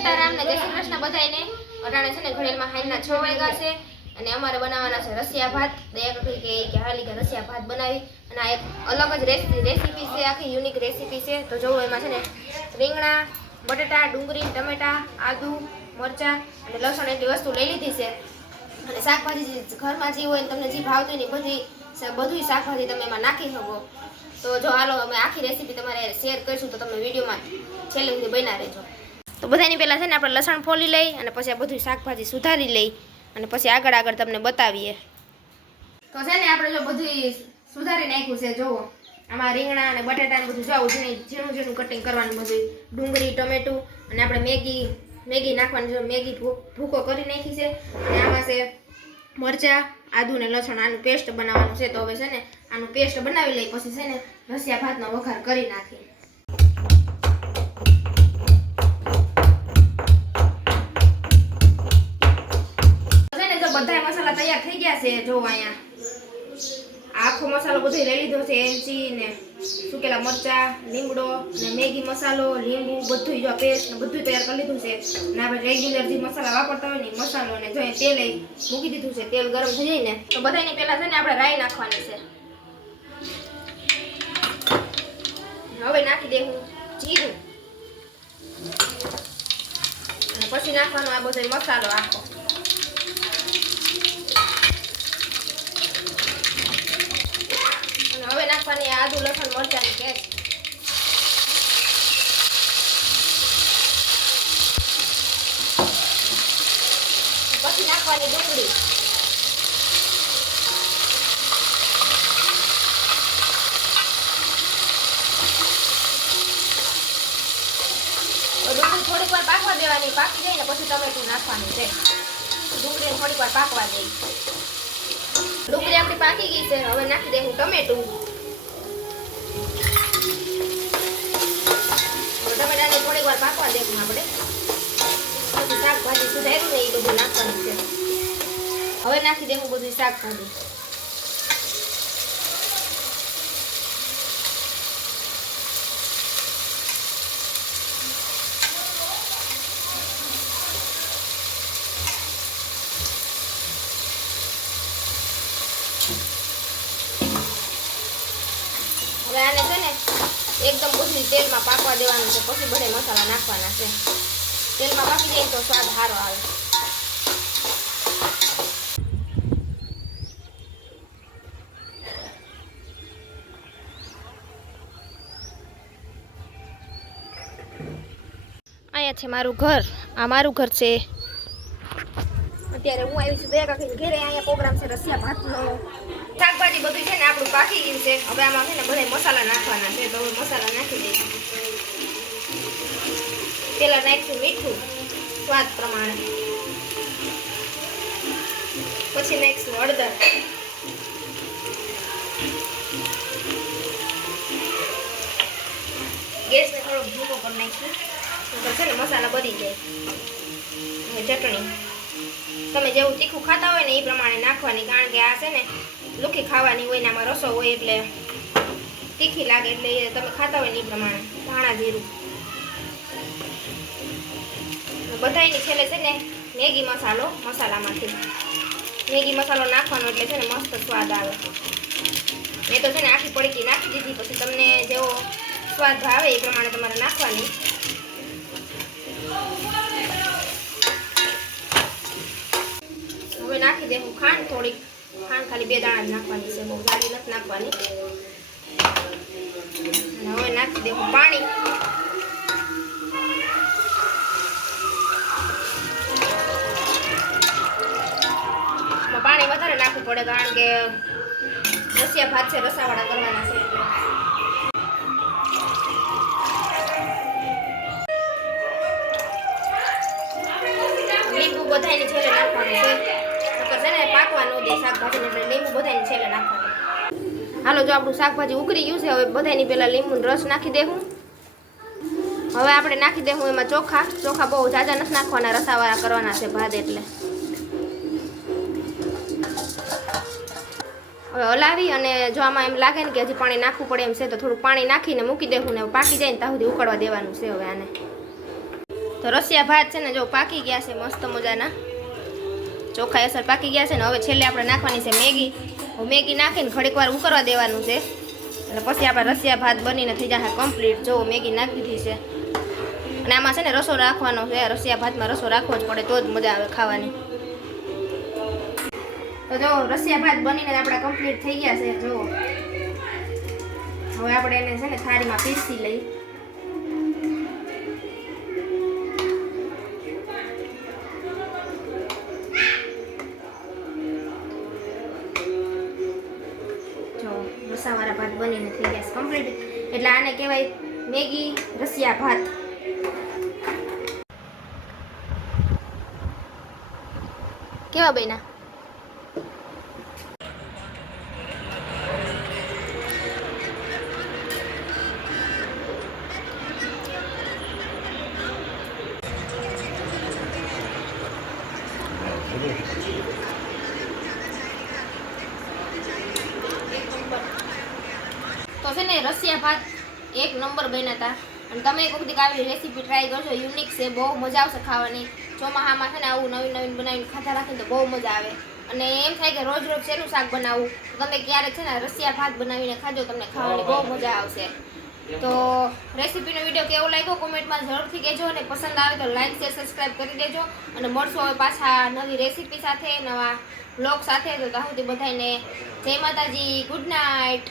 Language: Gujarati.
સીતારામ ને જય શ્રી કૃષ્ણ બધાયને. અટાણે છે ને ઘડિયાળમાં હાઈના 6 વાગ્યા છે અને અમારે બનાવવાના છે રસિયા ભાત. દયા કહી કે હાલી કે રસિયા ભાત બનાવી અને આ એક અલગ જ રેસીપી છે, આખી યુનિક રેસીપી છે. તો જોવો એમાં છે ને રીંગણા, બટાટા, ડુંગળી, ટમેટા, આદુ, મરચાં અને લસણ એટલી વસ્તુ લઈ લીધી છે. અને શાકભાજી ઘરમાં જે હોય તમને જે ભાવતું હોય ને બધું શાકભાજી તમે એમાં નાખી શકો. તો જો હાલો અમે આખી રેસીપી તમારે શેર કરીશું, તો તમે વિડીયોમાં છેલ્લે સુધી બના રહેજો. તો બધાની પહેલાં છે ને આપણે લસણ ફોલી લઈ અને પછી આ બધું શાકભાજી સુધારી લઈ અને પછી આગળ તમને બતાવીએ. તો છે ને આપણે જો બધું સુધારી નાખ્યું છે. જુઓ આમાં રીંગણા અને બટાટા બધું જાવું ઝીણું ઝીણું કટિંગ કરવાનું, બધું ડુંગળી, ટમેટું અને આપણે મેગી નાખવાની. જો મેગી ભૂકો કરી નાખી છે અને આમાં છે મરચાં, આદુ ને લસણ, આનું પેસ્ટ બનાવવાનું છે. તો હવે છે ને આનું પેસ્ટ બનાવી લઈ, પછી છે ને રસિયા ભાતનો વઘાર કરી નાખીએ. બધા મસાલા તૈયાર થઈ ગયા છે. જો અહીંયા આખો મસાલો બધો લઈ લીધો છે, એલચી ને સુકેલા મરચા, લીમડો ને મેગી મસાલો, લીંબુ બધું જો પેસ્ટ ને બધું તૈયાર કરી લીધું છે. અને આપણે રેગ્યુલર જે મસાલા વાપરતા હોય ને મસાલો ને જો તેલ મૂકી દીધું છે. તેલ ગરમ થઈ જાય ને તો બધાની પહેલા છે ને આપણે રાઈ નાખવાની છે. હવે નાખી દેવું જીરું અને પછી નાખવાનો આ બધો મસાલો આખો. હવે નાખવાની આદુ, લસણ, મરચાંની પેસ્ટ. પછી નાખવાની ડુંગળી. ડુંગળી થોડીક વાર પાકવા દેવાની, પાકી જાય ને પછી ટમેટું નાખવાનું છે. ડુંગળીને થોડીક વાર પાકવા દઈ. ડુંગળી આપણી પાકી ગઈ છે. હવે નાખી દેવું ટમેટું. ટમેટાને થોડીક વાર પાકવા દેવું આપણે. પછી શાકભાજી સુધાર્યું ને એ બધું નાખવાનું છે. હવે નાખી દેવું બધું શાકભાજી. હવે આને છે ને એકદમ બધું તેલમાં પાકવા દેવાનું છે. પછી બધા મસાલા નાખવાના છે. તેલમાં પાકી જાય તો સ્વાદ સારો આવે. અહીંયા છે મારું ઘર. આ મારું ઘર છે. અત્યારે હું આવી છું દયા કાકીને ઘરે. અહીંયા પ્રોગ્રામ છે રસિયા ભાતનો. શાકભાજી બધું છે ને આપણું પાકી ગયું છે. હવે આમાં છે ને બધા મસાલા નાખવાના છે. તો હવે મસાલા નાખી દઈએ. પેલા નાખશું મીઠું સ્વાદ પ્રમાણે, પછી નાખશું હળદર, ગેસને થોડોક ધીમો કરી નાખશું તો છે ને મસાલા બળી જાય. ચટણી તમે જેવું તીખું ખાતા હોય ને એ પ્રમાણે નાખવાની, કારણ કે આ છે ને લુખી ખાવાની હોય ને આમાં રસો હોય એટલે તીખી લાગે, એટલે તમે ખાતા હોય ને એ પ્રમાણે. ધાણા જીરું બધાની છેલ્લે છે ને મેગી મસાલો, મસાલામાંથી મેગી મસાલો નાખવાનો એટલે છે ને મસ્ત સ્વાદ આવે. મેં તો છે ને આખી પડીકી નાખી દીધી. પછી તમને જેવો સ્વાદ ભાવે એ પ્રમાણે તમારે નાખવાની. હવે નાખી દેવું ખાંડ થોડીક. ખાંડ ખાલી 2 દાણા જ નાખવાની છે, બહુ જાડી નથી નાખવાની. અને હવે નાખી દેવું પાણી. પાણી વધારે નાખવું પડે, કારણ કે રસિયા ભાત છે રસાવાળા કરવાના છે. લીંબુ બધાની છેલ્લે નાખવાનું છે. છે ને પાકવા ન દે શાકભાજીને, એટલે લીંબુ બધાની છેલ્લે નાખવાનું. હાલો, જો આપણું શાકભાજી ઉકળી ગયું છે. હવે બધાની પહેલાં લીંબુનો રસ નાખી દેવું. હવે આપણે નાખી દેવું એમાં ચોખા. ચોખા બહુ ઝાઝા નથી નાખવાના, રસાવાળા કરવાના છે ભાત એટલે. હવે હલાવી અને જો આમાં એમ લાગે ને કે હજી પાણી નાખવું પડે એમ છે તો થોડું પાણી નાખીને મૂકી દેવું ને પાકી જાય ને ત્યાં સુધી ઉકળવા દેવાનું છે. હવે આને તો રસિયા ભાત છે ને જો પાકી ગયા છે મસ્ત મજાના, ચોખ્ખા અસર પાકી ગયા છે ને. હવે છેલ્લે આપણે નાખવાની છે મેગી. મેગી નાખીને ઘડીક વાર ઉકળવા દેવાનું છે અને પછી આપણા રસિયા ભાત બનીને થઈ જશે કમ્પ્લીટ. જો મેગી નાખી દીધી છે અને આમાં છે ને રસો રાખવાનો છે. રસિયા ભાતમાં રસો રાખવો જ પડે તો જ મજા આવે ખાવાની. તો જો રસિયા ભાત બનીને આપણા કમ્પ્લીટ થઈ ગયા છે. જો હવે આપણે એને છે ને થાળીમાં પીસી લઈ. જો રસાવાળા ભાત બનીને થઈ ગયા છે કમ્પ્લીટ. એટલે આને કહેવાય મેગી રસિયા ભાત. કેવા બન્યા? તો છે ને રસિયા ભાત એક નંબર બન્યા હતા. અને તમે એક વખત આવી રેસીપી ટ્રાય કરજો, યુનિક છે, બહુ મજા આવશે ખાવાની. ચોમાસામાં છે ને આવું નવીન નવીન બનાવીને ખાતા રાખીને તો બહુ મજા આવે. અને એમ થાય કે રોજ રોજ શેનું શાક બનાવવું, તમે ક્યારેક છે ને રસિયા ભાત બનાવીને ખાજો, તમને ખાવાની બહુ મજા આવશે. તો રેસીપીનો વિડીયો કેવો લાગ્યો કોમેન્ટમાં જરૂરથી કહેજો, અને પસંદ આવે તો લાઈક શેર સબસ્ક્રાઈબ કરી દેજો. અને મળશું હવે પાછા નવી રેસીપી સાથે, નવા બ્લોગ સાથે. તો ત્યાં સુધી બધાને જય માતાજી, ગુડ નાઇટ.